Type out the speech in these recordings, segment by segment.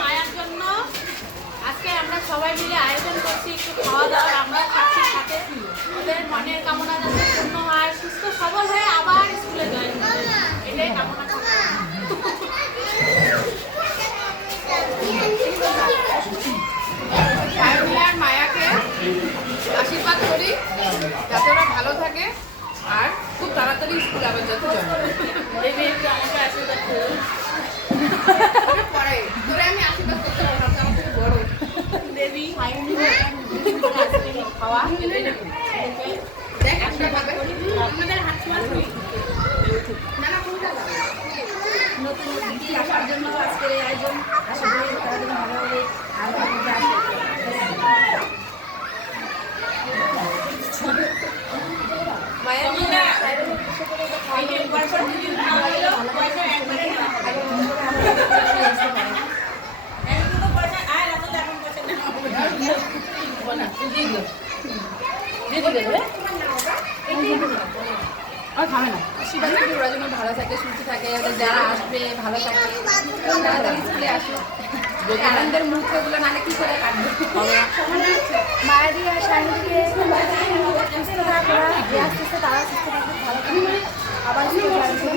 মায়ের জন্য আজকে আমরা সবাই মিলে আয়োজন করছি একটু খাওয়া দাওয়ার। আমরা খাচ্ছি সাথে ওদের মনের কামনা যাতে পূর্ণ হয়, সুস্থ সবল হয়ে আবার স্কুলে জয়েন করে, এটাই কামনা করি। আর মায়াকে আশীর্বাদ করি যাতে ওরা ভালো থাকে আর খুব তাড়াতাড়ি স্কুল আবার যাতে জয়েন করে। আমাকে আশীর্বাদ করুন। পরে তোরে আমি আশীর্বাদ করতে পারবো না, আমার থেকে বড় দেবী খাওয়া দেখ আশীর্বাদ করি। আপনাদের হাত ছোঁয়া করি। না না কোনটা লাগে নতুন অতিথি আসার জন্য আজকের এই আয়োজন। আশা করি তারা যেন ভালোভাবে আরো মায়ের আশীর্বাদ করি ওরা যেন ভালো থাকে, সুস্থ থাকে, ওদের যারা আসবে ভালো থাকে, তাড়াতাড়ি স্কুলে আসে। আনন্দের মুহূর্তগুলো নাহলে কি করে কাটবে। মায়েরই আর শারীরিকে সুস্থ থাকা, যে আস্তে আস্তে তারা সুস্থ থাকবে, ভালো থাকবে, আবার স্কুলে আসবে।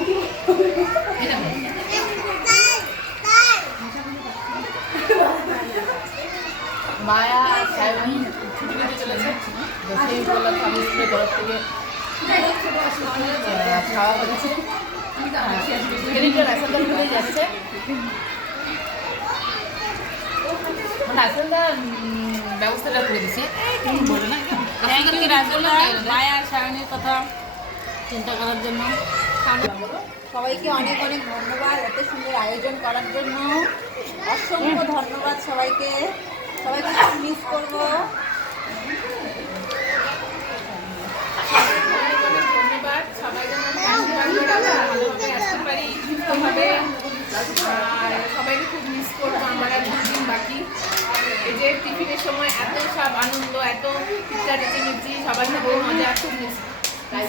মায়া সায়নী ছুটি নিতে চলেছে, সেই উপলক্ষে আমি স্কুলের তরফ থেকে খাওয়া হচ্ছে। ন্যাশনাল হয়ে যাচ্ছে, ন্যাশনাল ব্যবস্থাটা করে দিচ্ছে। মায়া সায়নের কথা চিন্তা করার জন্য সবাইকে অনেক অনেক ধন্যবাদ এত সুন্দর আয়োজন করার জন্য। অসংখ্য ধন্যবাদ সবাইকে, সবাইকে মিস করবো। ধন্যবাদ। সবাই যেন ভালোভাবে আসতে পারি, সুস্থভাবে। আর সবাইকে খুব মিস করবো। আমার আর 2 দিন বাকি। এই যে টিফিনের সময় এত সব আনন্দ, এত চিৎকার চেঁচামেচি, সবাই খুব মজা, খুব মিস